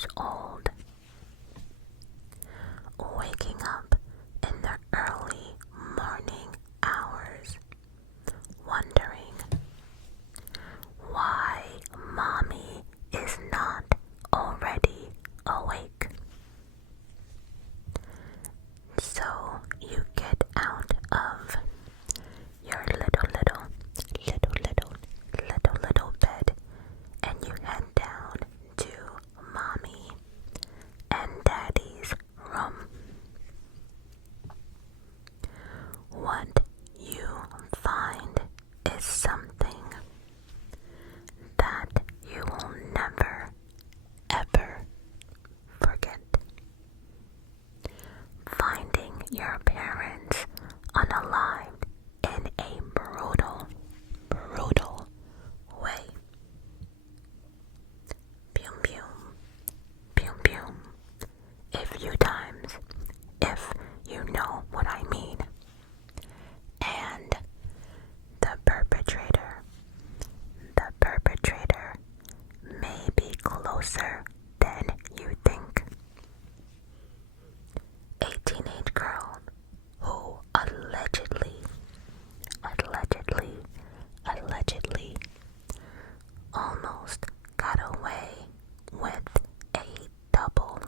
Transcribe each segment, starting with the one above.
years old, waking up in the early morning hours, wondering why mommy is not already awake. So you get out of your little bed and you head down to mommy and daddy's room. What you find is something that you will never, ever forget. Finding your parents unalived in a brutal way. Pew pew, pew pew, a few times, if you know what I mean. And the perpetrator may be closer than you think. A teenage girl who allegedly almost got away with a double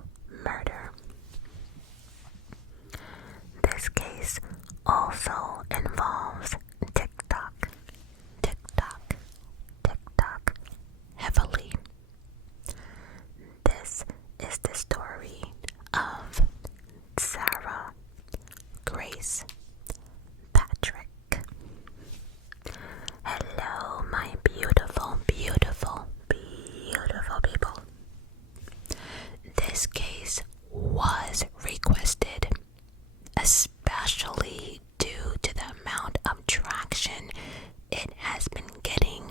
murder. This case also involves TikTok heavily. This is the story of Sarah Grace Patrick. Hello, my beautiful people. This case was requested, especially due to the amount of traction it has been getting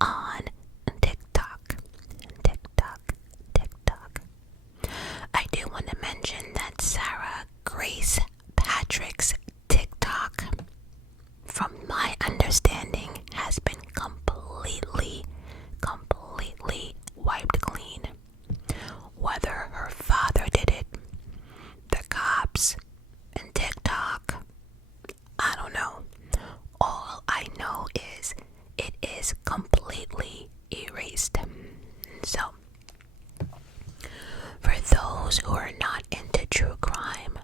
on TikTok. I do want to mention that Sarah Grace Patrick's TikTok, from my understanding, has been completely wiped clean. Whether her father did it, the cops, and TikTok, I don't know. All I know is it is completely erased. So, for those who are not into true crime,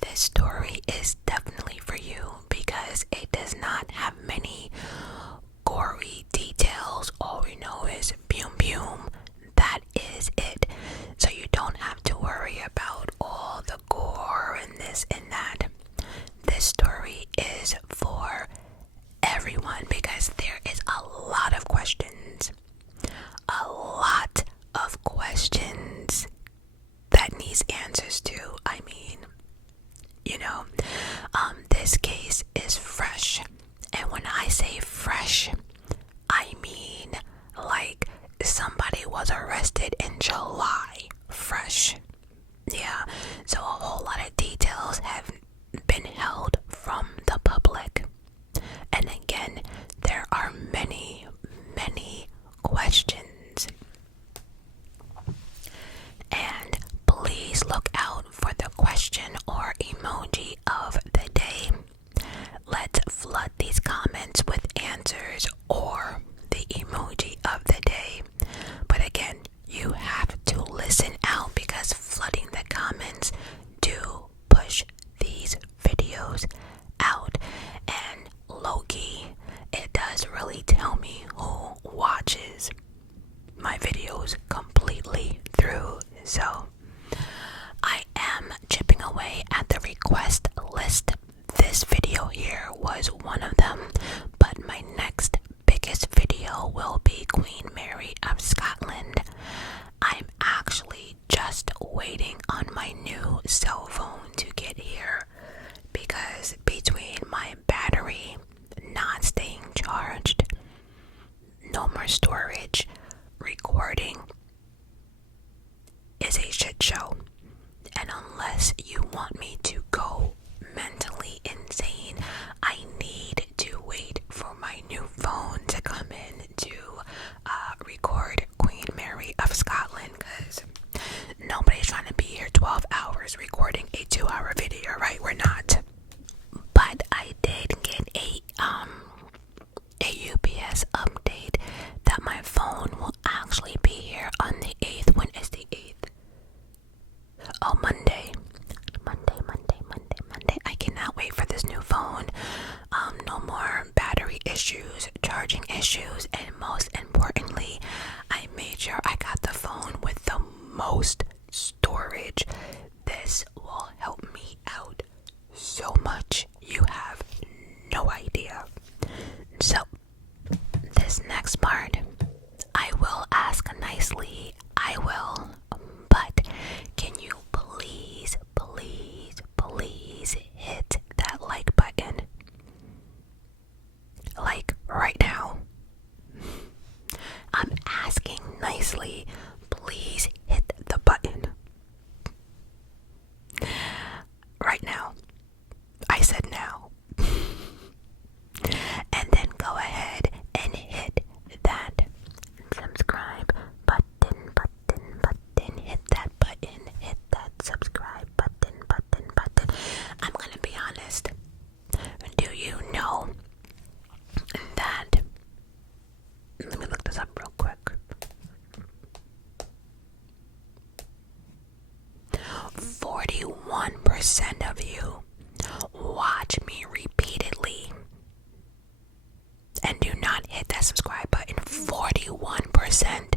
this story is definitely for you because it does not have many gory details. All we know is boom, that is it. So you don't have to worry about all the gore and this and that. This story is for everyone because there is a lot of questions that needs answers to. I mean, this case is fresh, and when I say fresh, I mean like somebody was arrested in July. Fresh. Yeah, so a whole lot of details have been held from the public. And again, there are many questions. And please look out for the question or emoji of the day. Let's flood these comments with answers or the emoji of the day. But again, you have to listen out because flooding the comments do push these videos out. And low-key, it does really tell me who watches my videos completely through. So I am chipping away at the request list. This video here was one of them, but my next biggest video will be Queen Mary of Scotland. I'm actually just waiting on my new cell phone to get here because between my battery not staying charged, no more storage, recording is a shit show. And unless you want me to go mentally insane, I need to wait for my new phone to come in to record Queen Mary of Scotland, because issues, and most importantly, I made sure I got the phone with the most storage. This will help me out so much, you have no idea. So, this next part, I will ask nicely, I will, but can you please, please, please hit that like button? Like right now. I'm asking nicely, please hit the button. Right now. I said now. And then go ahead and hit that subscribe button. Hit that button. Hit that subscribe button. I'm gonna be honest. Do you know that? Let me look this up real quick. 41% of you watch me repeatedly and do not hit that subscribe button. 41%.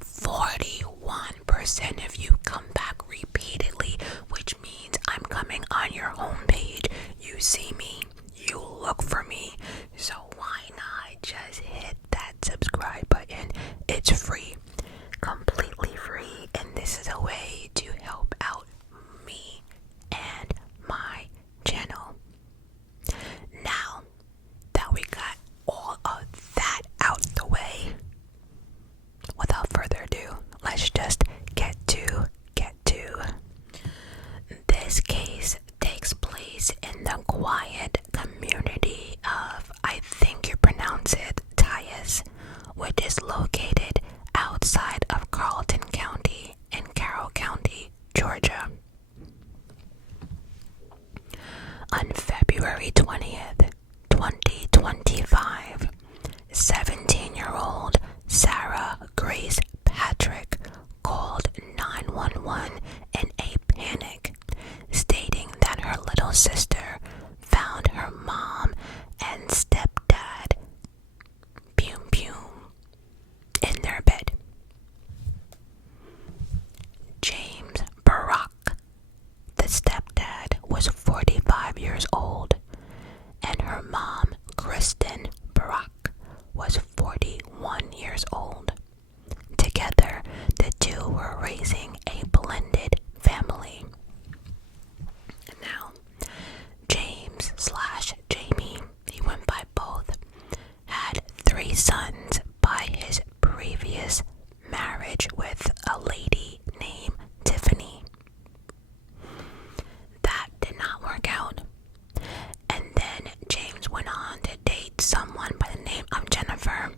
41% of you come back repeatedly, which means I'm coming on your homepage. You see me, you look for me. So why not just hit that subscribe button? It's free, completely free, and this is a way to help out me and my channel. Now that we got all of that out the way, without further ado, let's just get to this case. Takes place in the quiet community of, I think you pronounce it, Tyus, which is located outside of Carlton County in Carroll County, Georgia. On February 20th, 2025, 17-year-old Sarah Grace Patrick called 911 in a panic, stating that her little sister found her mom and stepdad in their bed. James Barack, the stepdad, was 45 years old, and her mom, Kristen Barack, was 41 years old. Together, the two were raising a blended family. Now, James/Jamie, he went by both, had 3 sons by his previous marriage with a lady named Tiffany. That did not work out. And then James went on to date someone by the name of Jennifer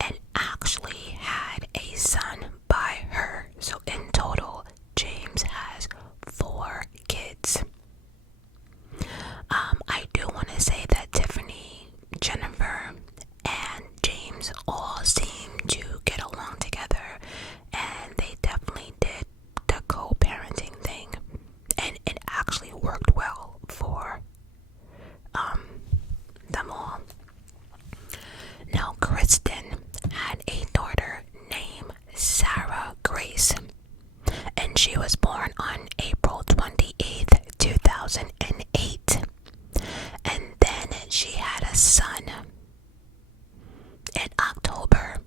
and actually had a son by her. So in total, James has 4 kids. I do want to say that Tiffany, Jennifer, and James all seem to get along together, and they definitely did the co-parenting thing, and it actually worked well for them all. Now, Kristen had a daughter named Sarah Grace, and she was born on April 28th, 2008. And then she had a son in October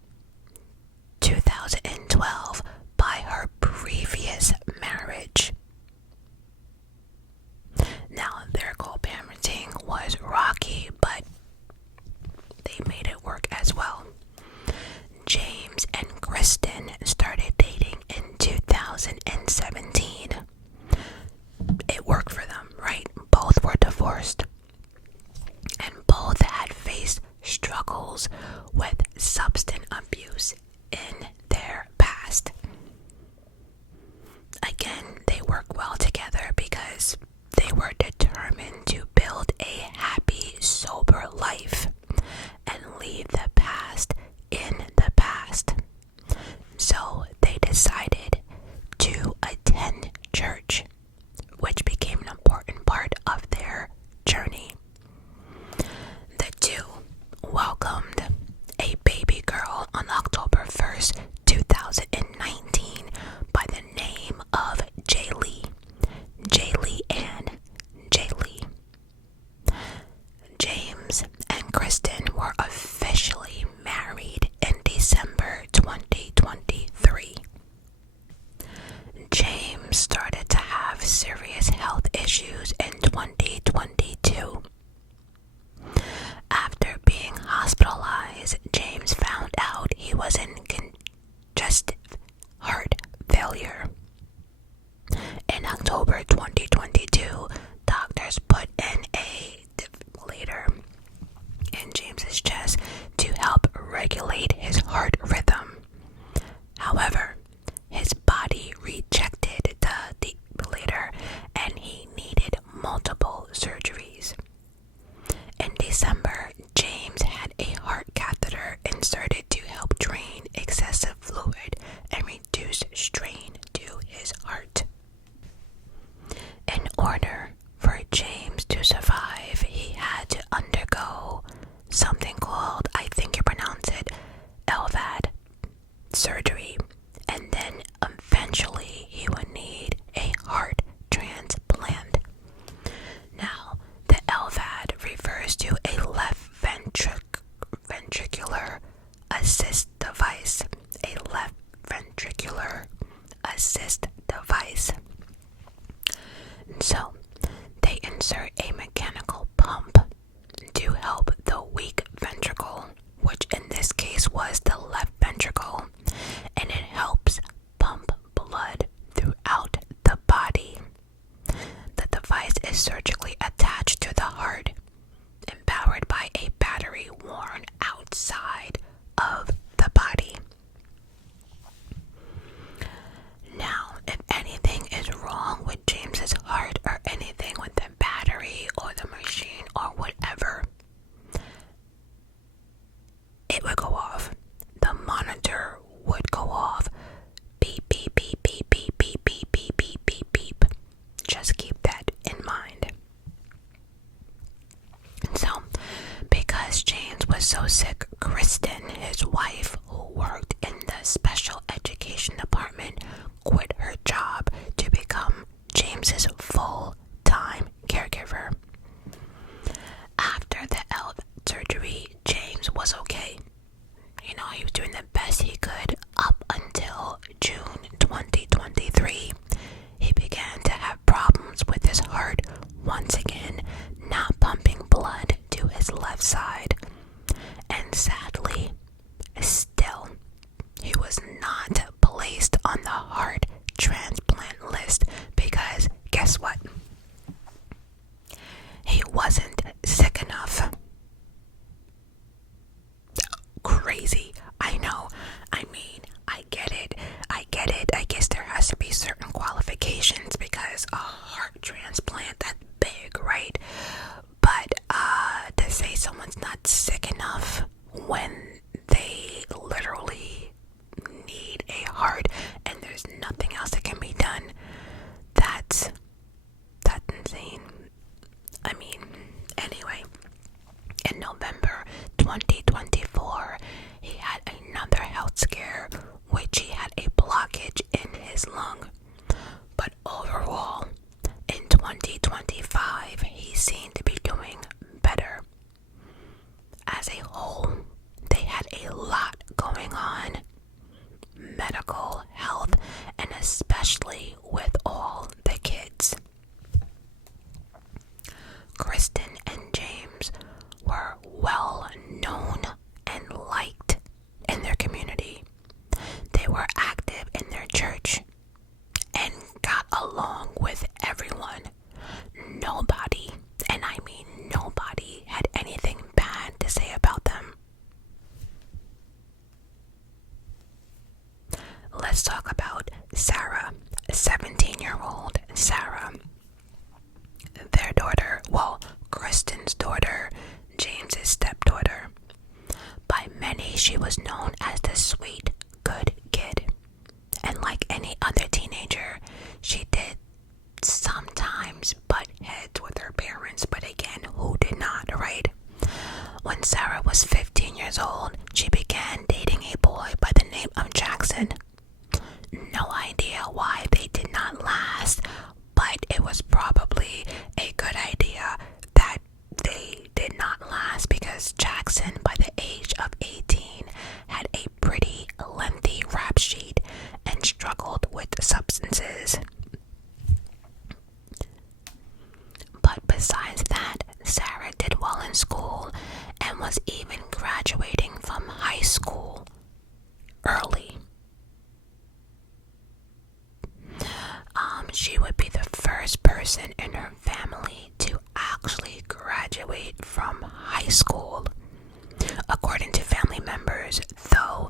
2012 by her previous marriage. Now, their co-parenting was rocky, but they made it work as well. James and Kristen started dating in 2017. It worked for them, right? Both were divorced, and both had faced struggles with substance abuse in their past. Again, they work well together because they were determined to build a happy, sober life and leave the past in the past. So they decided to attend church, which became an important part of their journey. The two welcomed a was in congestive heart failure. In October 2022, doctors put in a defibrillator in James's chest to help regulate his heart rhythm. However, his body rejected the defibrillator and he needed multiple surgeries. In December, James had a heart catheter inserted to help drain excessive fluid and reduce strain to his heart. In order for James to survive, he had to undergo something called, I think you pronounce it, LVAD surgery, and then eventually he would need a heart transplant. Now, the LVAD refers to a left ventricular assist device. A left ventricular assist device. So, they insert a mechanical pump to help the weak ventricle, which in this case was the left ventricle, and it helps pump blood throughout the body. The device is surgically attached to the heart and powered by a battery worn outside of the body. Now, if anything is wrong with James's heart or anything with the battery or the machine or whatever, it would go off. The monitor would go off. Beep, beep, beep, beep, beep, beep, beep, beep, beep, beep, beep. Just keep that in mind. So, because James was so sick, Kristen, his wife, who worked in the special education department, quit her job to become James's full-time caregiver. After the surgery, James was okay. He was doing the best he could up until June 2023. He began to have problems with his heart once again, not pumping blood to his left side. And sadly, still, he was not placed on the heart transplant list because guess what? He wasn't sick enough. Crazy. I know. I mean, I get it. I guess there has to be certain qualifications because a heart transplant, that's big, right? But to say someone's not sick enough when they literally need a heart and there's nothing else that can be done, that's insane. I mean, anyway, in November 2024, he had another health scare, which he had a blockage in his lung. But overall, in 2025, he seemed to be doing better. As a whole, they had a lot going on. Medical, health, and especially with all the kids. Kristen and James were well known and liked in their community. They were active in their church and got along with everyone. Nobody, and I mean nobody, had anything bad to say about them. Let's talk about Sarah, 17-year-old Sarah. Their daughter, Kristen's daughter, James's stepdaughter. By many, she was known as the sweet, good kid. And like any other teenager, she did sometimes butt heads with her parents, but again, who did not, right? When Sarah was 15 years old, she began dating a boy by the name of Jackson. No idea why they did not last, but it was probably a good idea that they did not last because Jackson, by the age of 18, had a pretty lengthy rap sheet and struggled with substances. But besides that, Sarah did well in school and was even graduating from high school. early. She would be the first person in her family to actually graduate from high school. According to family members, though,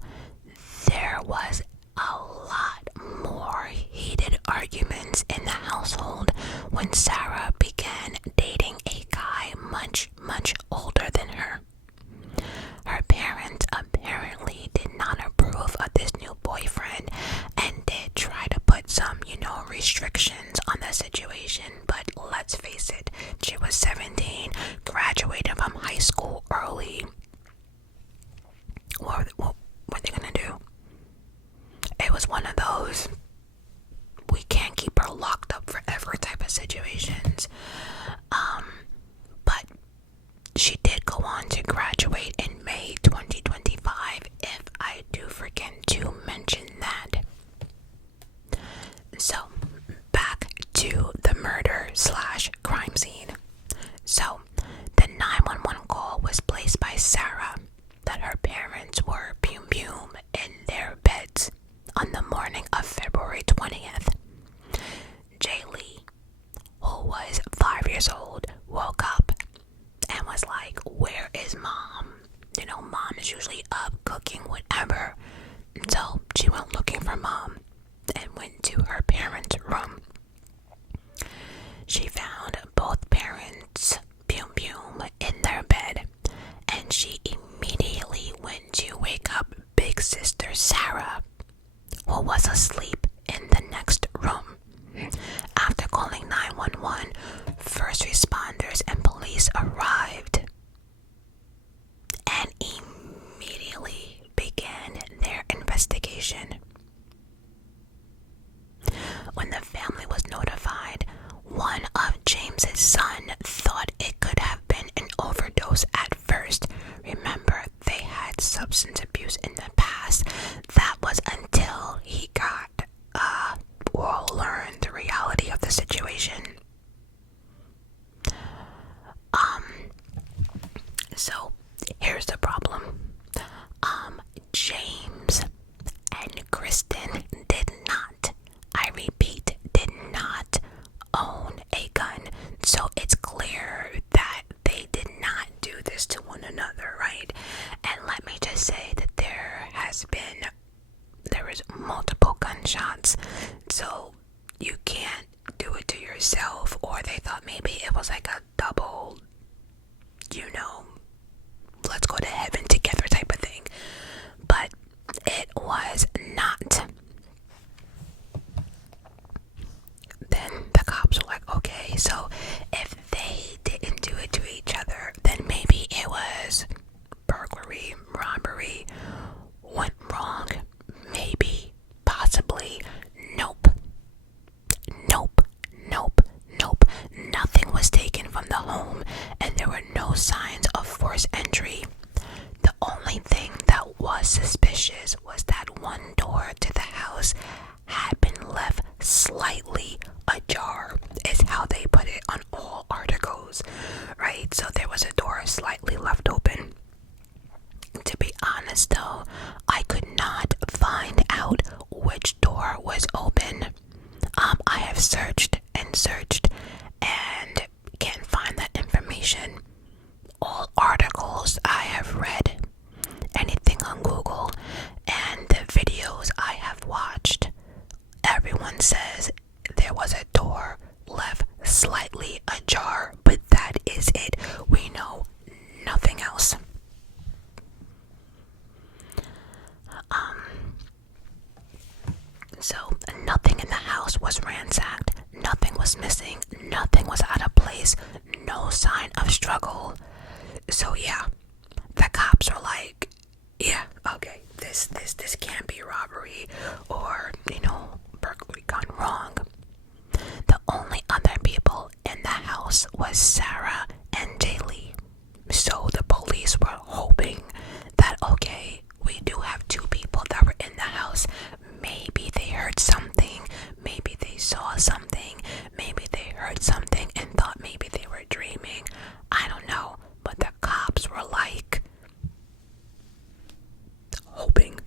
there was a lot more heated arguments in the household when Sarah began dating a guy much, much older than her. Her parents apparently did not approve of this new boyfriend and did try to put some, restrictions on the situation, but let's face it, she was 17, graduated from high school early. What were they gonna do? It was one of those we can't keep her locked up forever type of situations. But she did go on to graduate in May 2025, if I do forget to mention that. So, back to the murder/crime scene. So, the 911 call was placed by Sarah that her parents were in their beds on the morning of February 20th. Jaylee, who was 5 years old, woke up and was like, "Where is mom?" Mom is usually up cooking whatever. So she went looking for mom and went to her parents' room. She found both parents in their bed, and she immediately went to wake up big sister Sarah, who was asleep in the next room. After calling 911, first responders and police arrived and immediately began their investigation. When the family was notified, one of James's son thought it could have been an overdose at first. Remember, they had substance abuse in the past. That was until he got or learned the reality of the situation. So here's the problem. James and Kristen did not, I repeat, did not own a gun. So it's clear that they did not do this to one another, right? And let me just say that there was multiple gunshots. So you can't do it to yourself, or they thought maybe it was like a double, let's go to heaven together type of thing. But it was not. Then the cops were like, okay, so if they didn't do it to each other, then maybe it was burglary, robbery, went wrong, maybe, possibly. Nope. Nothing was taken from the home, and there were no signs of forced entry. The only thing that was suspicious was that one door to the house had been left slightly ajar, is how they put it on all articles, right? So there was a door slightly left open. To be honest though, I could not find out which door was open. I have searched and can't find that information. All articles I have read, anything on Google, and the videos I have watched, everyone says there was a door left slightly ajar, but that is it. We know nothing else. So nothing in the house was ransacked, nothing was missing, nothing was out of place, no sign of struggle. So yeah, the cops are like, yeah, okay, this can't be robbery or, burglary gone wrong. The only other people in the house was Sarah and Jaylee. So the police were hoping that, okay, we do have two people that were in the house. Maybe they heard something, maybe they saw something, maybe they heard something and thought maybe they were dreaming. I don't know, but the cops were like hoping.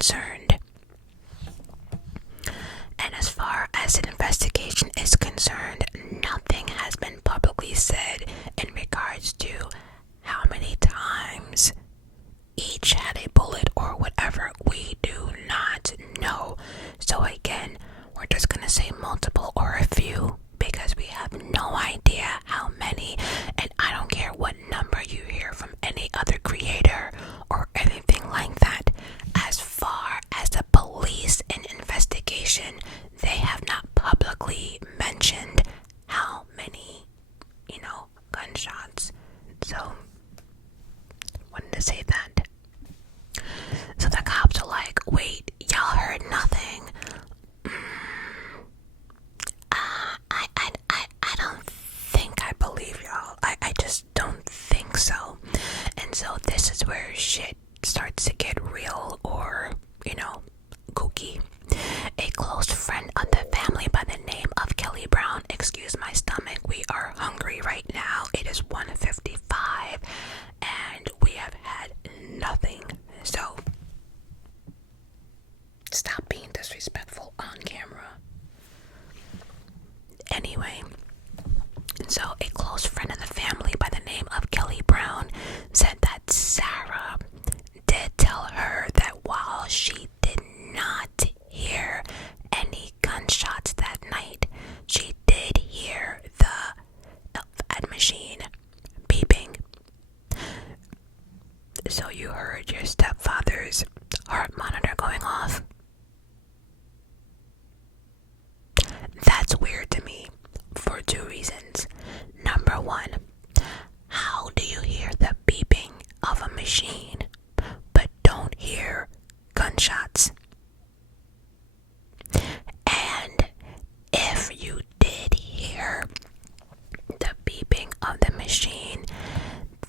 concerned. And as far as an investigation is concerned, nothing has been publicly said in regards to how many times each had a bullet or whatever. We do not know. So again, we're just gonna say multiple or a few because we have no idea how many, and I don't care what number you hear from any other creator or anything like that. As far as the police and investigation, they have not publicly mentioned how many, gunshots. So wanted to say that. So the cops are like, wait, y'all heard nothing? I don't think I believe y'all. I just don't think so. And so this is where shit starts to get real or, kooky. A close friend of the family by the name of Kelly Brown, excuse my stomach, we are hungry right now. It is 1:55 and we have had nothing. So stop being disrespectful on camera. Anyway, so a close friend of the family by the name of Kelly Brown said that Sarah did tell her that while she did not hear any gunshots that night, she did hear the ad machine beeping. So you heard your stepfather's heart monitor going off? That's weird to me for two reasons. Number one, how do you hear the beeping of a machine but don't hear gunshots? And if you did hear the beeping of the machine,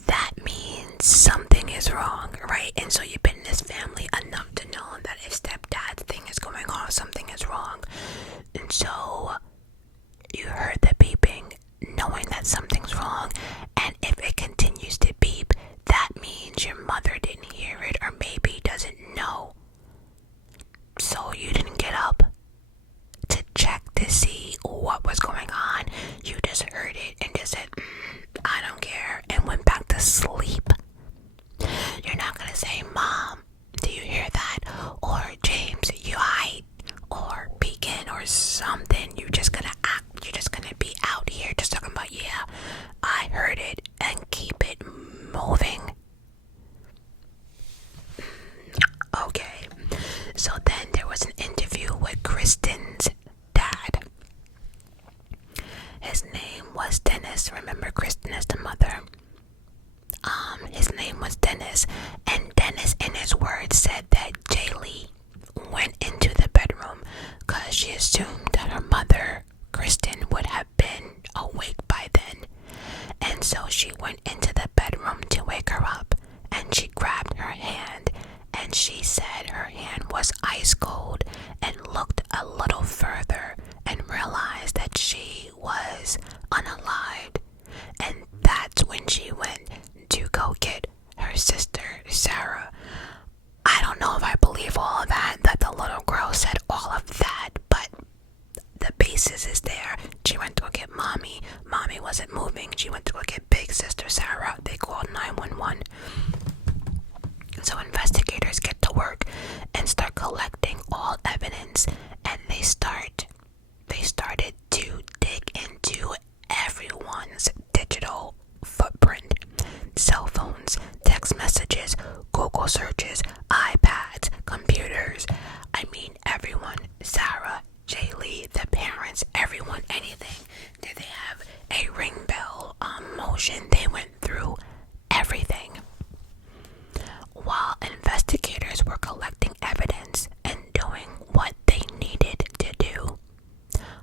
that means something is wrong, right? And so you've been in this family enough to know that if stepdad's thing is going off, something is wrong. And so you heard the beeping knowing that something's wrong, and if it continues to beep, that means your mother didn't hear it or maybe doesn't know. So you didn't get up to check to see what was going on. You just heard it and just said, I don't care, and went back to sleep. You're not gonna say, Mom, do you hear that? Or James, you hide? Or Beacon or something. You're just gonna be out here just talking about, yeah, I heard it, and keep it moving. Okay, so then there was an interview with Kristen's dad. His name was Dennis. Remember, Kristen is the mother. His name was Dennis, and Dennis in his words said that Jaylee went into the bedroom because she assumed that her mother, Kristen, would have been awake by then. And so she went into the bedroom to wake her up, and she grabbed her hand, and she said her hand was ice cold, and looked a little further and realized that she was unalived. And that's when she went to go get her sister, Sarah. I don't know if I believe all of that the little girl said all of that, but the basis is there. She went to go get mommy. Mommy wasn't moving. She went to go get big sister Sarah. They called 911. So investigators get to work and start collecting all evidence, and they started to dig into everyone's digital footprint. Cell phones, text messages, Google searches, iPads, computers. I mean everyone. Sarah, Jaylee, the parents, everyone, anything. Did they have a ring bell motion? They went through everything. While investigators were collecting evidence and doing what they needed to do,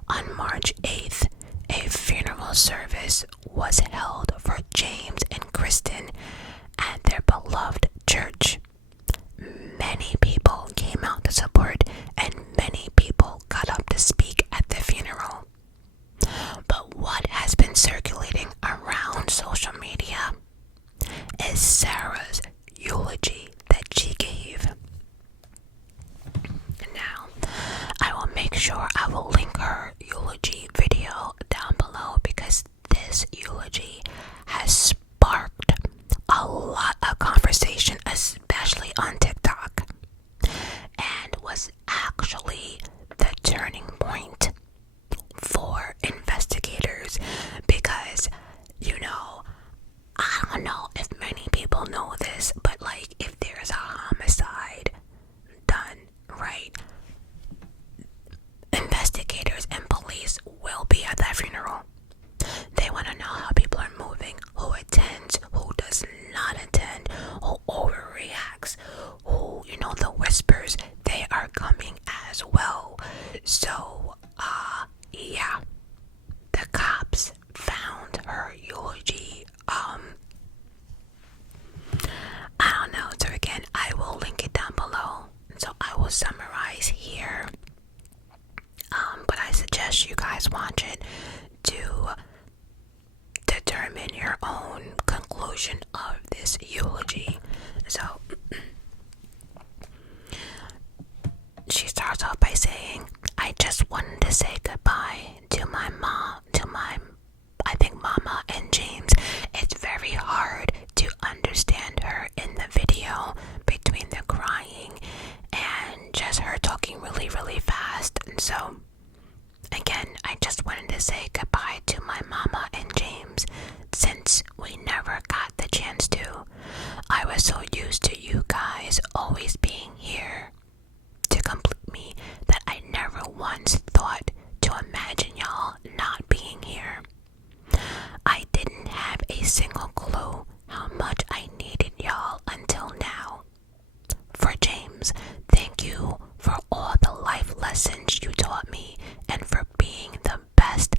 on March 8th, a funeral service was held for James and Kristen at their beloved church. sure I will link her eulogy video down below, because this eulogy has sparked a lot of conversation, especially on TikTok, and was actually the turning point for investigators. Because, I don't know if many people know this, but like, if there's a homicide done, right, investigators and police will be at that funeral. They want to know how people are moving, who attends, who does not attend, who overreacts, who, the whispers, they are coming as well. So, yeah, the cops found her eulogy. I don't know. So again, I will link it down below. So I will summarize here. But I suggest you guys watch it to determine your own conclusion of this eulogy. So she starts off by saying, "I just wanted to say goodbye to my mom, I think Mama and James. It's very hard to understand her in the video between the crying and just her talking really, really fast. And so, again, I just wanted to say goodbye to my Mama and James, since we never got the chance to. I was so used to you guys always being here to complete me that I never once thought to imagine y'all not being here. I didn't have a single clue how much I needed y'all until now. For James, thank you for all the life lessons you taught me and for being the best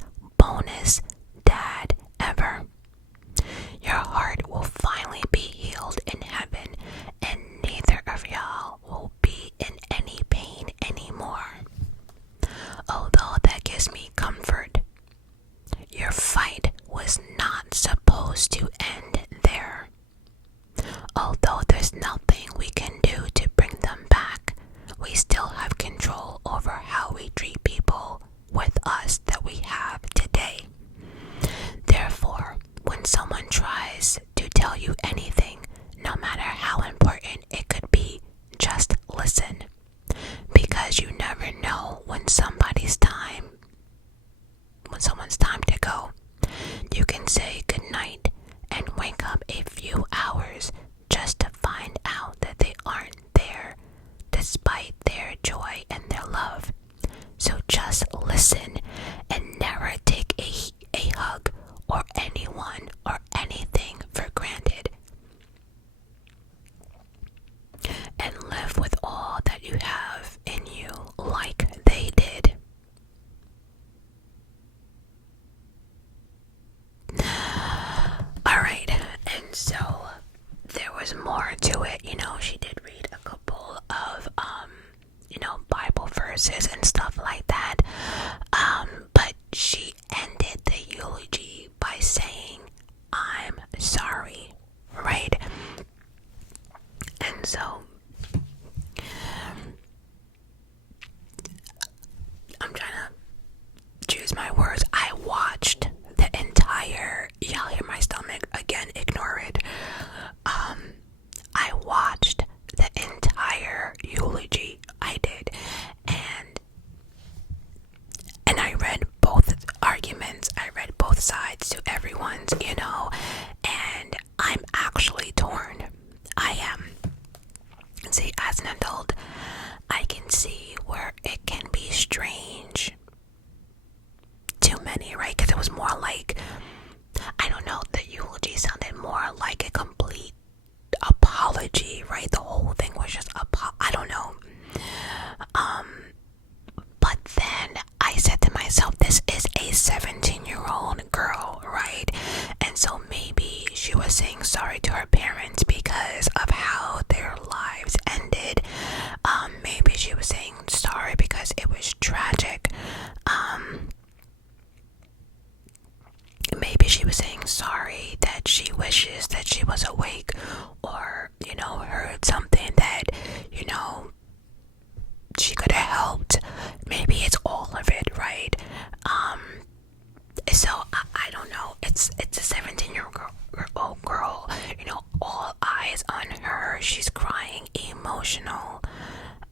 emotional.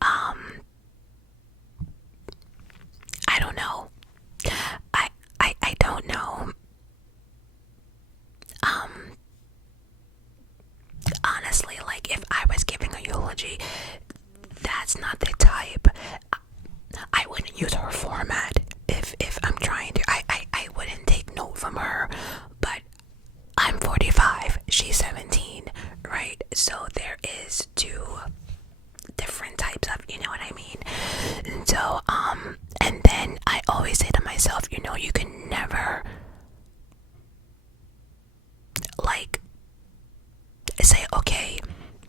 I don't know. I don't know. Honestly, like, if I was giving a eulogy, that's not the type. I wouldn't use her format if I'm trying to. I wouldn't take note from her, but I'm 45, she's 17, right? So there is two different types of, you know what I mean? And so, and then I always say to myself, you know, you can never, like, say, okay,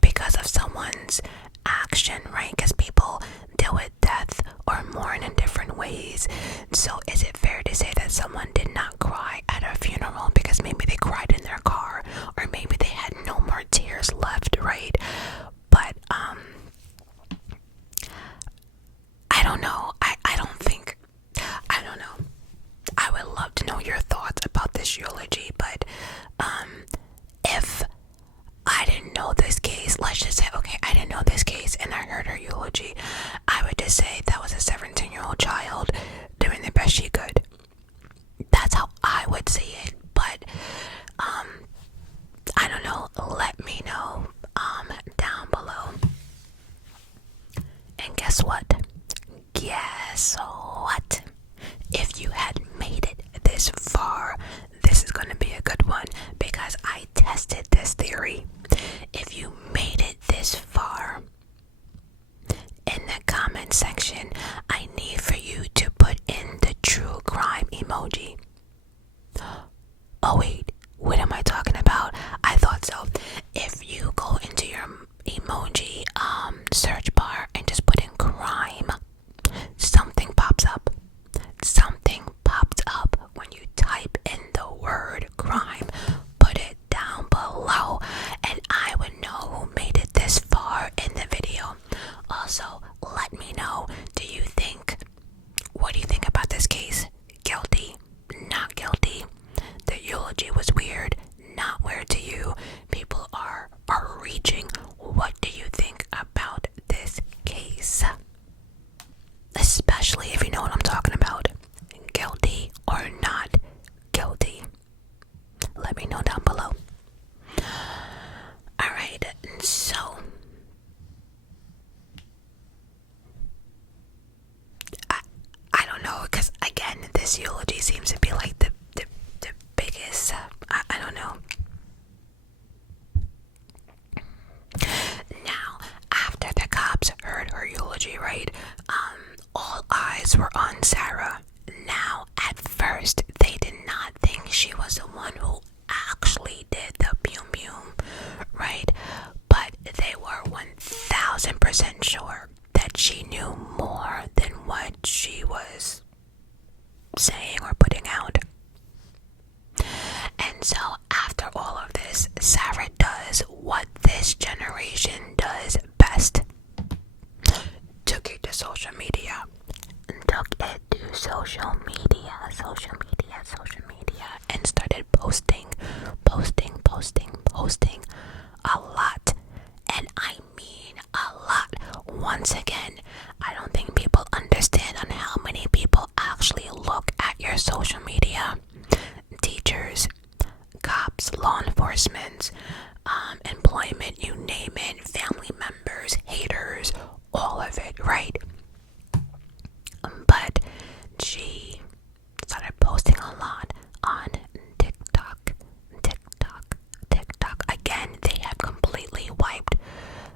because of someone's action, right? Because people deal with death or mourn in different ways. So is it fair to say that someone did not cry at a funeral because maybe they cried in their car, or maybe they had no more tears left, right? But I don't know. I don't know. I would love to know your thoughts about this eulogy, but if I didn't know this case, let's just say, okay, I didn't know this case and I heard her eulogy, I would just say that was a 17-year-old child doing the best she could. That's how I would see it. But I don't know, let me know down below. And guess what? If you had made it this far, this is going to be a good one, because I tested this theory. If you made it this far, in the comment section, I need for you to put in the true crime emoji. Oh wait, what am I talking about? I thought so. If you go into your emoji search bar and just put in crime, something pops up. Something popped up when you type in the word crime. Put it down below and I would know who made it this far in the video. Also, let me know, what do you think about this case? Guilty? Not guilty? The eulogy was weird? Not weird to you? People are reaching. What do you think about this case? Especially if you know what I'm talking about. Guilty or not guilty? Let me know down below. Alright, so I don't know, because again, this eulogy seems to be like the biggest, I don't know. Now, after the cops heard her eulogy, right, all eyes were on Sarah. Now, at first, they did not think she was the one who actually did the boom, right? But they were 1000% sure that she knew more than what she was saying or putting out. And so, after all of this, Sarah does what this generation does best. Took it to social media. And started posting a lot. And I mean a lot. Once again, I don't think people understand on how many people actually look at your social media. Teachers, cops, law enforcement, employment, you name it, family members, haters, all of it, right? But she started posting a lot on TikTok. Again, they have completely wiped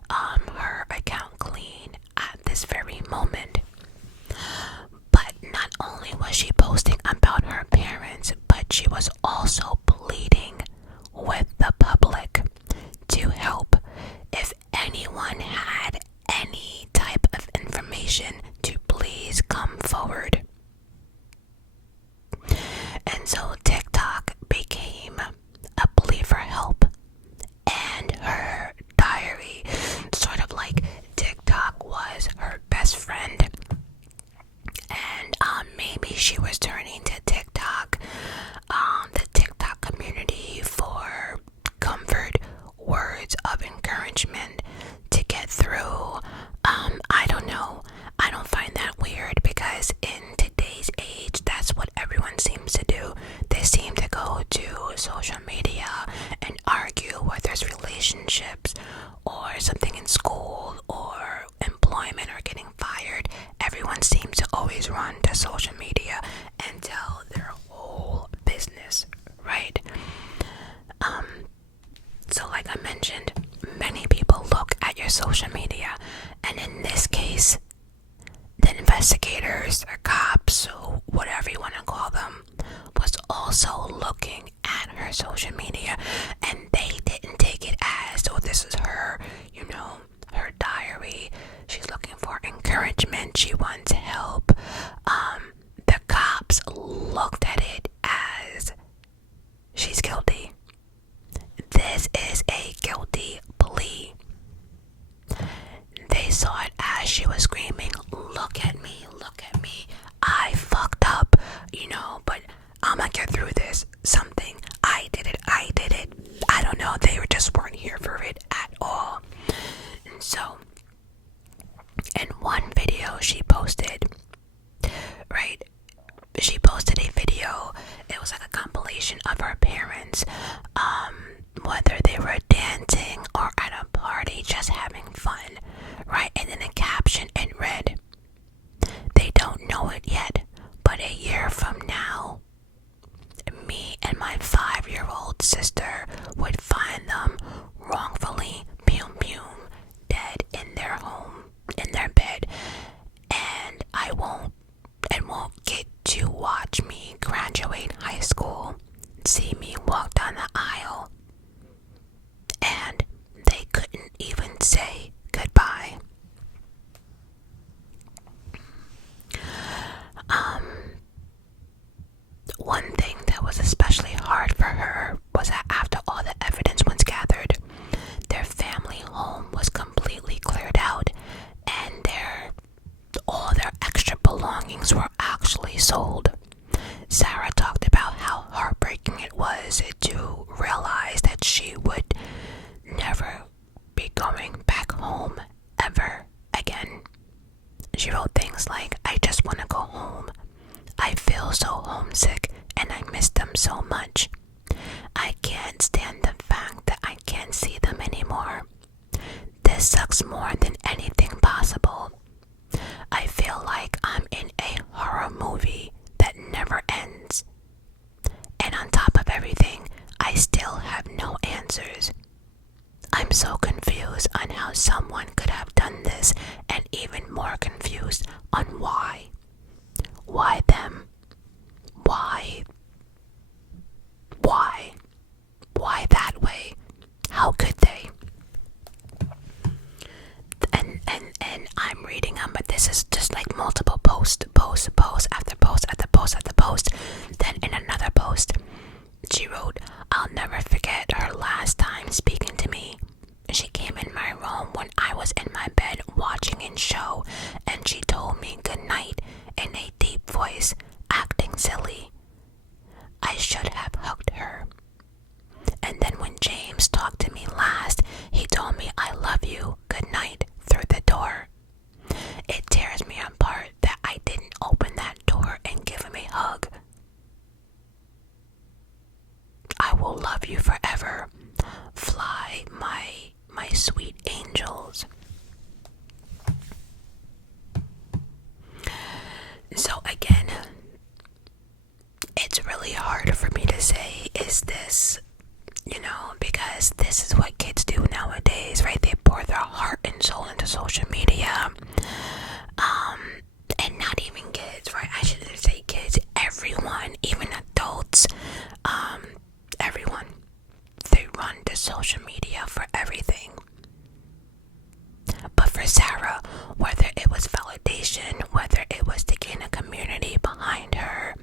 her account clean at this very moment. But not only was she posting about her parents, but she was also pleading with the public to help. If anyone had any type of information, to please come forward. And so TikTok became a plea for help, and her diary, sort of like TikTok was her best friend. their social media, and they didn't take it as, oh, this is her, her diary. She's looking for encouragement. She wants help. The cops looked at it as she's guilty. This is a guilty plea. They saw it as she was screaming, look at me, I fucked up, but I'm gonna get through this. Something, I did it. I don't know, they just weren't here for it at all. And so, in one video she posted, she posted a video. It was like a compilation of her parents, whether they were dancing or at a party, just having fun, right? And then a caption, it read, they don't know it yet, but a year from now, me and my 5-year-old sister would find them wrongfully, dead in their home, in their bed, and won't get to watch me graduate high school, see me walk down the aisle, and they couldn't even say goodbye. One thing that was especially hard for her was that after all the evidence was gathered, their family home was completely cleared out, and all their extra belongings were actually sold. Sarah talked about how heartbreaking it was to realize that she would never be going back home ever again. She wrote things like, I just want to go home. I feel so homesick and I miss them so much. I can't stand the fact that I can't see them anymore. This sucks more than anything possible. I feel like I'm in a horror movie that never ends. And on top of everything, I still have no answers. I'm so confused on how someone could have done this, and even more confused on why. Why them? Why? Why that way? How could they? And I'm reading them, but this is just like multiple post after post. Then in another post, she wrote, I'll never forget her last time speaking to me. She came in my room when I was in my bed watching a show, and she told me goodnight in a deep voice, acting silly. I should have hugged her. And then when James talked to me last, he told me I love you, good night, through the door. It tears me apart that I didn't open that door and give him a hug. I will love you forever. Fly, my sweet angels. So again, it's really hard for me to say, is this, because this is what kids do nowadays, right? They pour their heart and soul into social media. And not even kids, right? I shouldn't say kids, everyone, even adults, everyone. They run to social media for everything. But for Sarah, whether it was validation, whether it was to gain a community behind her,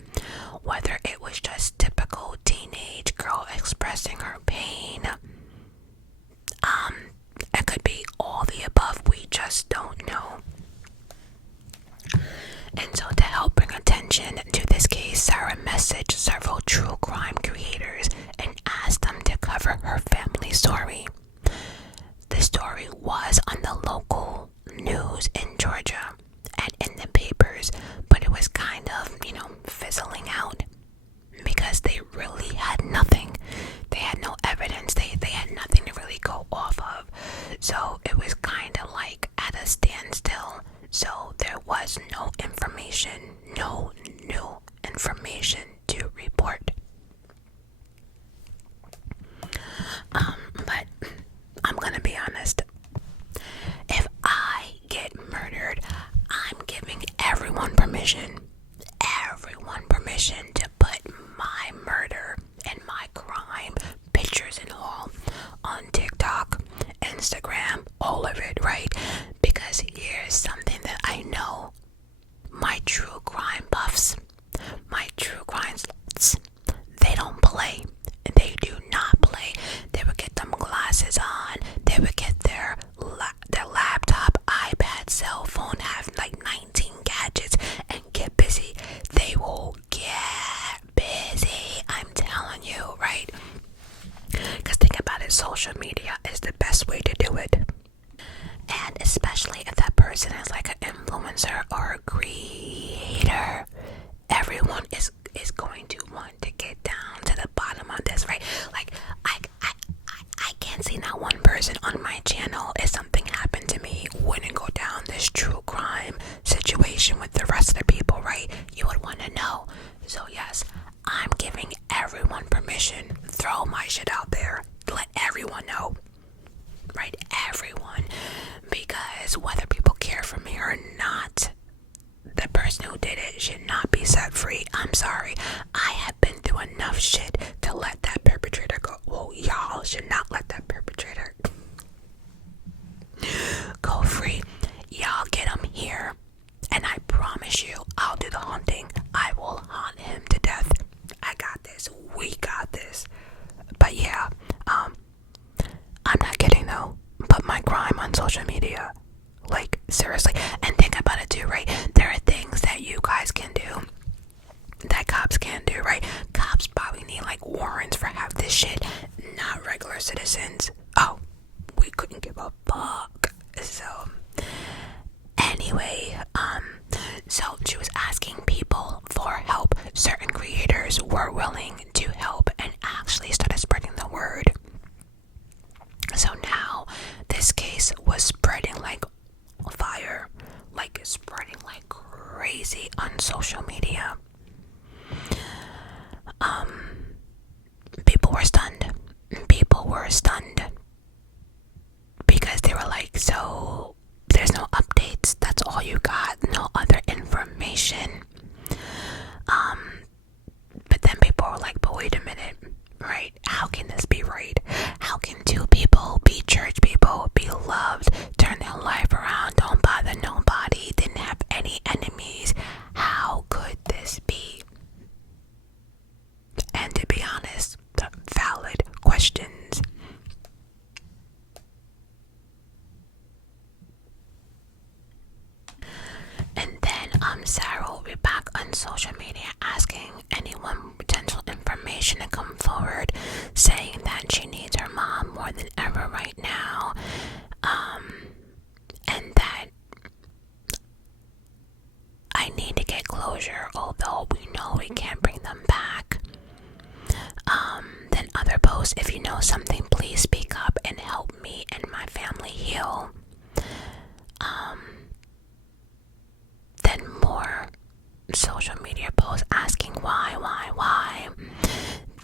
whether it was just typical teenage girl expressing her pain, it could be all the above, we just don't know. And so to help bring attention to this case, Sarah messaged several true crime creators and asked them to cover her family story. The story was on the local news in Georgia and in the papers, but it was kind of, fizzling out because they really had nothing. They had no evidence. They had nothing to really go off of. So it was kind of like at a standstill. So there was no information, no new information to report. But I'm gonna be honest. If there's something that I know my true crime buffs, my true crime sluts, they don't play. They do not play. They would get them glasses on. They would get their laptop, iPad, cell phone, have like 19 gadgets and get busy. They will get busy. I'm telling you, right? Because think about it, social media is the best way to do it. And especially if that person is like an influencer or a creator, everyone is going to want to get down to the bottom of this, right? Like I can't see not one person on my channel, if something happened to me, wouldn't go down this true crime situation with the rest of the people, right? You would want to know. So yes, I'm giving everyone permission. Throw my shit out there. Let everyone know. Right? Everyone. Because whether people care for me or not, the person who did it should not be set free. I'm sorry. I have been through enough shit to let that perpetrator go. Well, y'all should not let that perpetrator go free. Y'all get him here. And I promise you, I'll do the haunting. I will haunt him to death. I got this. We got this. But yeah, I'm not kidding though. But my crime on social media, like seriously, and think about it too, right? There are things that you guys can do that cops can't do, right? Cops probably need like warrants for half this shit, not regular citizens. Oh, we couldn't give a fuck. So anyway, so she was asking people for help. Certain creators were willing to help and actually started spreading the word. So now this case was spreading like fire, like spreading like crazy on social media. People were stunned. People were stunned because they were like, so there's no updates. That's all you got. No other information. But then people were like, but wait a minute, right? How can this be right? How can two people be church people, be loved, turn their life around, don't bother nobody, didn't have any enemies? How could this be? And to be honest, valid questions. And then Sarah will be back on social media asking anyone potential information to come forward, saying that she needs her mom more than ever right now, and that I need to get closure, although we know we can't bring them back. Then other posts, if you know something, please speak up and help me and my family heal. Then more social media posts asking why.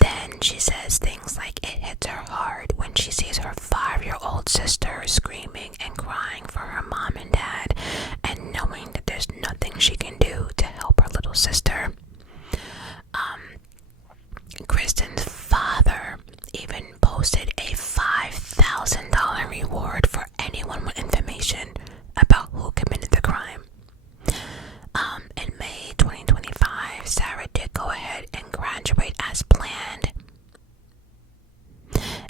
Then she says things like it hits her hard when she sees her 5-year-old sister screaming and crying for her mom and dad, and knowing that there's nothing she can do to help her little sister. Kristen's father even posted a $5,000 reward for anyone with information about who committed the crime. In May 2025, Sarah did go ahead and graduate as planned.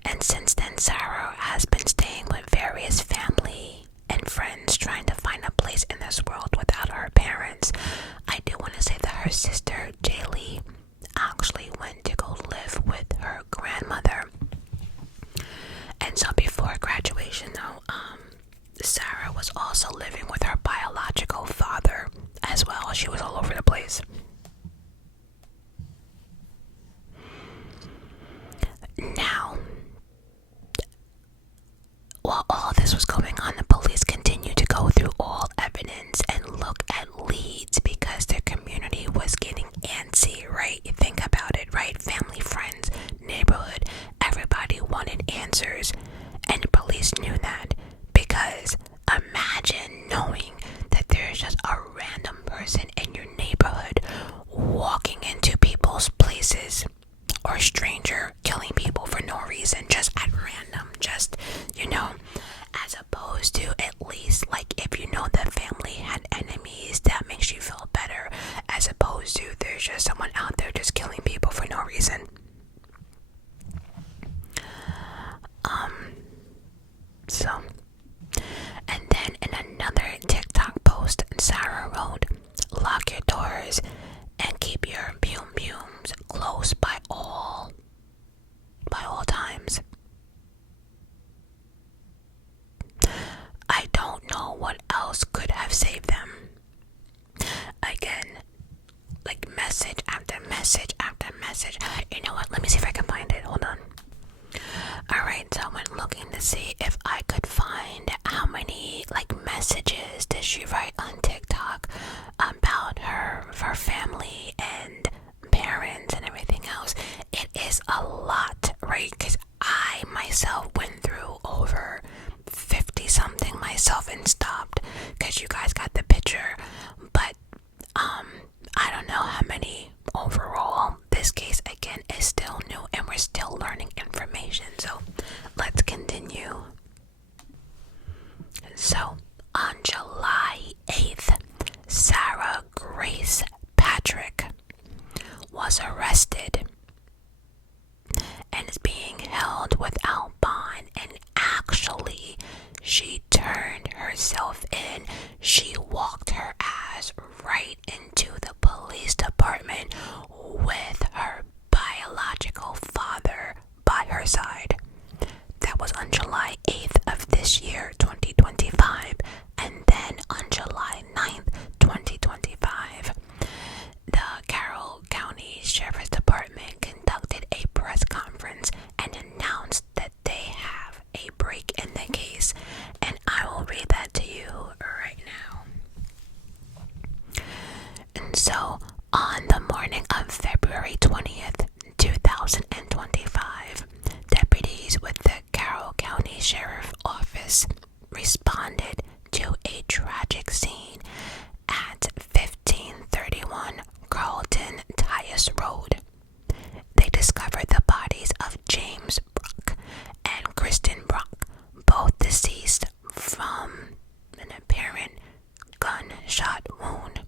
And since then, Sarah has been staying with various family and friends, trying to find a place in this world without her parents. I do want to say that her sister, Jaylee, actually went to go live with her grandmother. And so before graduation, though, Sarah was also living with her biological father as well. She was all over the place. Now, while all this was going on, the police continued to go through all evidence and look at leads because their community was getting antsy, right? You think about it, right? Family, friends, neighborhood, everybody wanted answers. And the police knew that, because imagine knowing that there's just actually had enemies, that makes you feel better, as opposed to there's just someone out there just killing people for no reason. So, and then in another TikTok post, Sarah wrote, "Lock your doors and keep your pum-pums closed by all times." I don't know what else could have saved them. Again, like message after message after message. You know what? Let me see if I can find it. Hold on. Alright, so I went looking to see if I could find how many messages did she write on TikTok about her family and parents and everything else. It is a lot, right? Because I myself went through over 50 something myself and stopped, because you guys got the picture. But I don't know how many overall. This case again is still new and we're still learning information, so let's continue. So on July 8th, Sarah Grace Patrick was arrested and is being held without bond, and actually she turned herself in. She walked her ass right into the police department with her biological father by her side. That was on July 8th of this year, 2025. And then on July 9th, 2025, the Carroll County Sheriff's Department conducted a press conference and announced that they have a break in the case. And I will read that to you right now. And so, on the morning of February 20th, 2025, deputies with the Carroll County Sheriff's Office responded to a tragic scene at 1531 Carlton Tyus Road. They discovered the bodies of James Brock and Kristen Brock, both deceased from an apparent gunshot wound.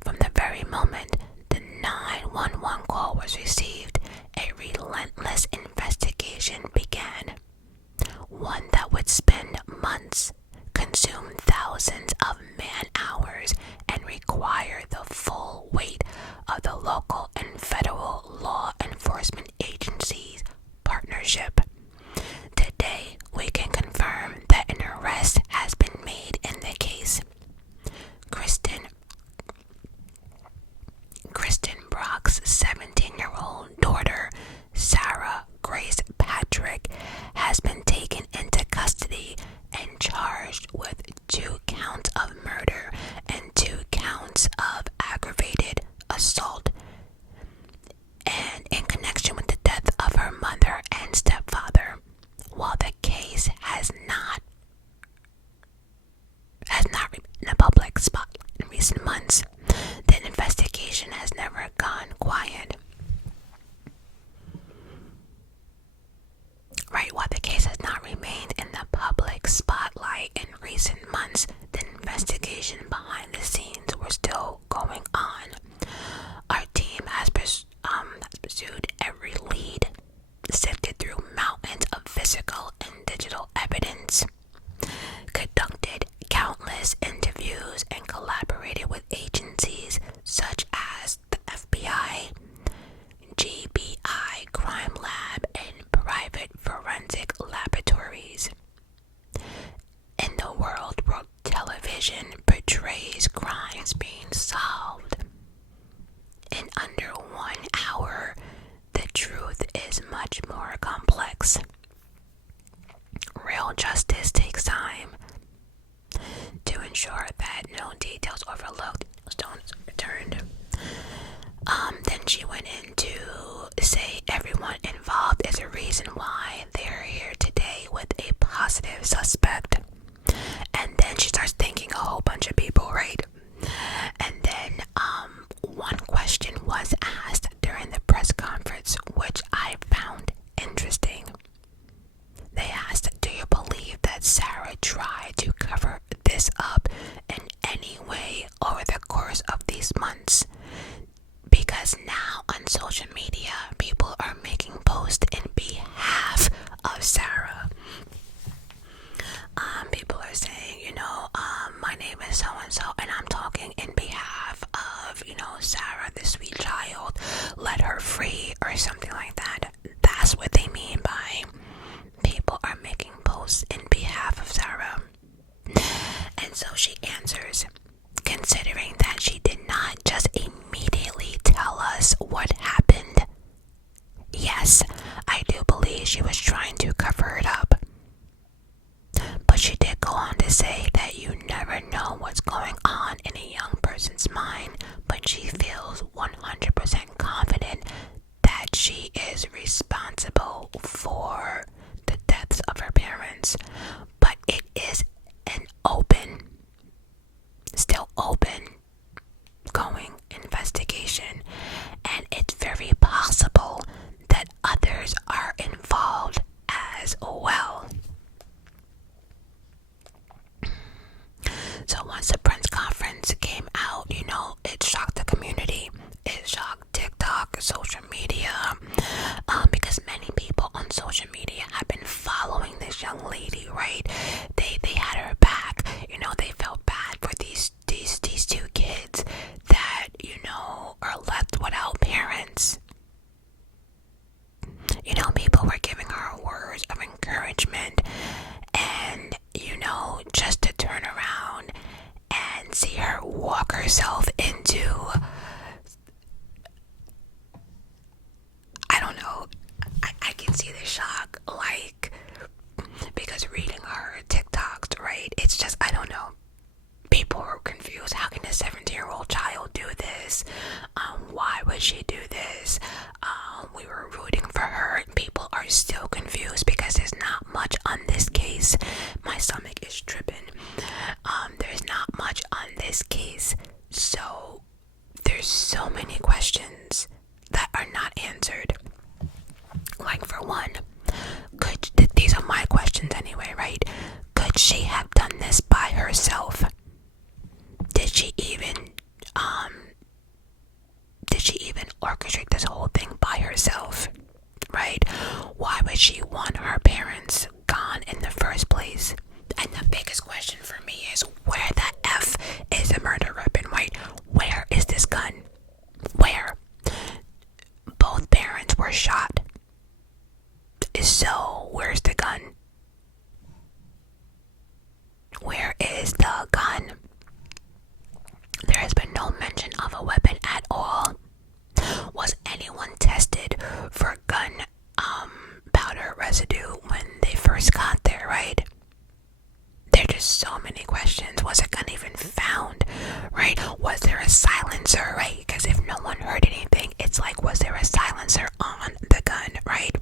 From the very moment the 911 call was received, a relentless investigation began. One that would spend months, consume thousands of man-hours, and require the full weight of the local and federal law enforcement agencies' partnership. Today, we can confirm that an arrest has been made in the case. Kristen Brock's 17-year-old daughter, Sarah Grace Patrick, has been taken into custody and charged with 2 counts of murder and 2 counts of aggravated assault, and in connection with the death of her mother and stepfather. While the case has not been in a public spotlight in recent months, the investigation has never gone quiet. Right, while the case has not remained in the public spotlight in recent months, the investigation behind the scenes were still going on. Our team has pursued every lead, sifted through mountains of physical and digital evidence, conducted countless interviews, and collaborated with agencies such as the FBI, GBI Crime Lab, and private forensic laboratories. In the world where television portrays crimes being solved in under 1 hour, the truth is much more complex. Real justice takes time. To ensure that no details overlooked, stones returned. Then she went in to say everyone involved is a reason why they're here today with a positive suspect. And then she starts thanking a whole bunch of people, right? And then one question was asked during the press conference, which I found interesting. They asked, "Do you believe that Sarah tried to cover this up in any name is so and so, and I'm talking in behalf of, Sarah, the sweet child, let her free, or something like that. That's what they mean by people are making posts in behalf of Sarah. And so she answers, considering that she did not just immediately tell us what happened. Yes, I do believe she was trying to cover it up. But she did go on to say that you never know what's going on in a young person's mind, but she feels 100% confident that she is responsible for the deaths of her parents. But it is an still open going investigation, and it's very possible that others are involved as well. So once the Prince conference came out, it shocked the community. It shocked TikTok, social media, because many people on social media have been following this young lady, right? They had her back. They felt bad for these two kids that, are left without parents. People were giving her words of encouragement, and, just to turn around and see her walk herself into, I don't know, I can see the shock, because reading her TikToks, right, it's just, I don't know, people were confused. How can a 17-year-old child do this? Why would she do this? We were rooting for her. People are still confused because there's not much on this case. My stomach is tripping. There's not much on this case. So there's so many questions that are not answered. For one, these are my questions anyway, right? Could she have done this by herself? Did she even orchestrate this whole thing by herself, right? Why would she want her parents gone in the first place? And the biggest question for me is, where the F is the murder weapon, right? Where is this gun? Where? Both parents were shot. So, where's the gun? Where is the gun? There has been no mention of a weapon at all. Was anyone tested for gun powder residue when they first got there, right? There are just so many questions. Was a gun even found, right? Was there a silencer, right? Because if no one heard anything, it's like, was there a silencer on the gun, right?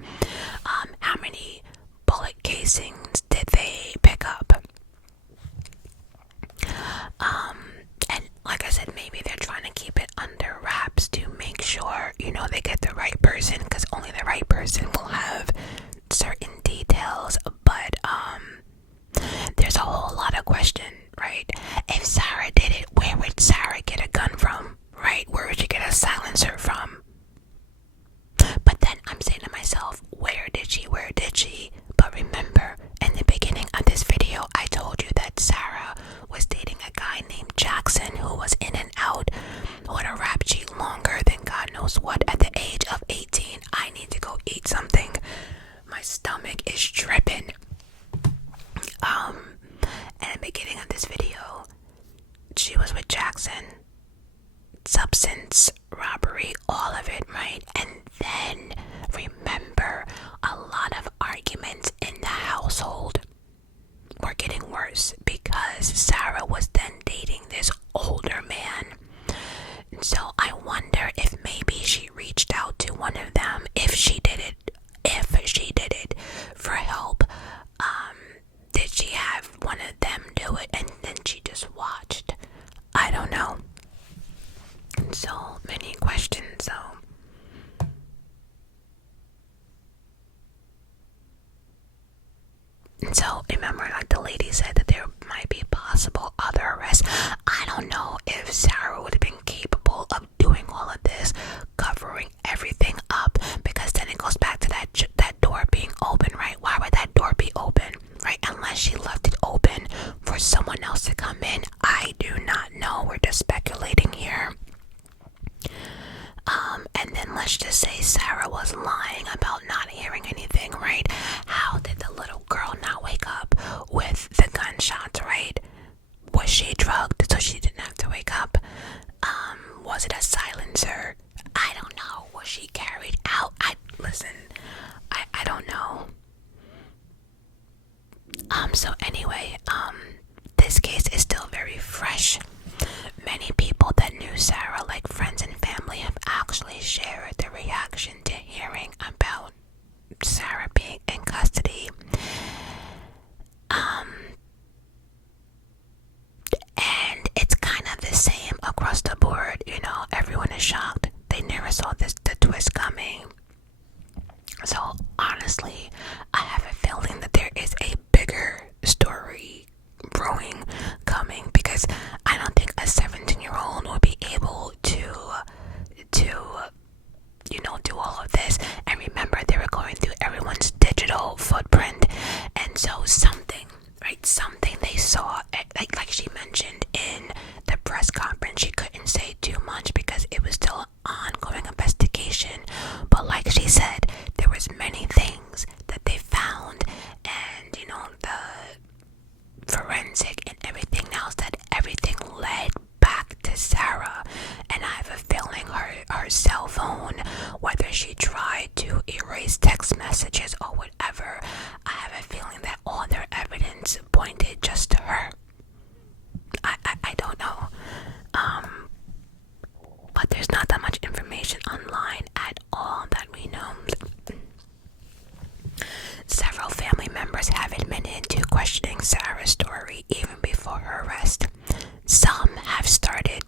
How many bullet casings did they pick up? And like I said, maybe they're trying to keep it under wraps to make sure, they get the right person, because only the right person will have certain details. But there's a whole lot of question, right? If Sarah did it, where would Sarah get a gun from, right? Where would she get a silencer from? But then I'm saying to myself, where did she? But remember, in the beginning of this video, I told you that Sarah was dating a guy named Jackson who was in and out, who had a rap sheet longer than God knows what at the age of 18. I need to go eat something. My stomach is tripping. In the beginning of this video, she was with Jackson. Substance, robbery, all of it, right? And then, remember, a lot of arguments in the household were getting worse because Sarah was then dating this older man. So I wonder if maybe she reached out to one of them, if she did it for help. Did she have one of them do it and then she just watched? I don't know. So many questions, though. And so remember, like the lady said, that there might be possible other I do not know. We're just speculating here. And then let's just say Sarah was lying about not hearing anything, right? How did the little girl not wake up with the gunshots, right? Was she drugged so she didn't have to wake up? Was it a silencer? I don't know. Was she carried out? I don't know. So anyway, this case is still very fresh. Many people that knew Sarah, like friends and family, have actually shared their reaction to hearing about Sarah being in custody. And it's kind of the same across the board, everyone is shocked. They never saw the twist coming. So honestly, I have a feeling that there is a bigger story brewing coming, because I don't think a 17-year-old would be able to do all of this. And remember, they were going through everyone's digital footprint, and so something they saw, like she mentioned in the press conference, she couldn't say too much because it was still an ongoing investigation. But like she said, there was many things that they found, and the forensic and everything else, that everything led back to Sarah. And I have a feeling her cell phone, whether she tried to erase text messages or whatever, I have a feeling that all their evidence pointed just to her. I don't know. But there's not that much information online at all that we know. Several family members have admitted to questioning Sarah's story even before her arrest. Some have started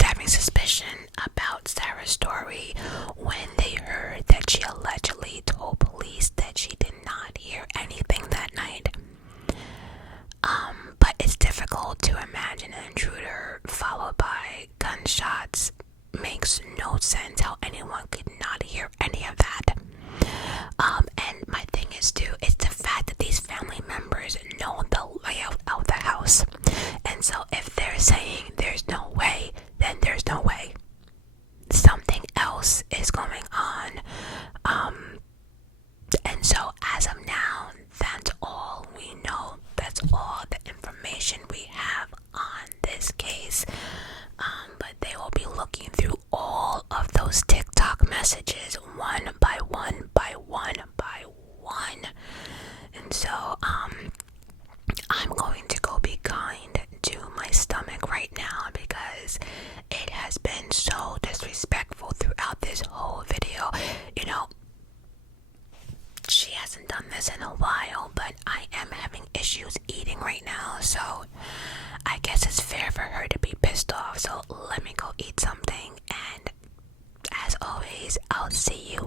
having suspicion about Sarah's story when they heard that she allegedly told police that she did not hear anything that night. But it's difficult to imagine an intruder followed by gunshots. Makes no sense how anyone could not hear any of that. And my thing is too, it's the fact that these family members know the layout of the house. And so if they're saying there's no way, then there's no way. Something else is going on. And so as of now, that's all we know. That's all the information we have on this case. But they will be looking through all of those TikTok messages one by one by one by one. And so I'm going to go be kind to my stomach right now, because it has been so disrespectful throughout this whole video. She hasn't done this in a while, but I am having issues eating right now, so I guess it's fair for her to be pissed off. So let me go eat something, and as always, I'll see you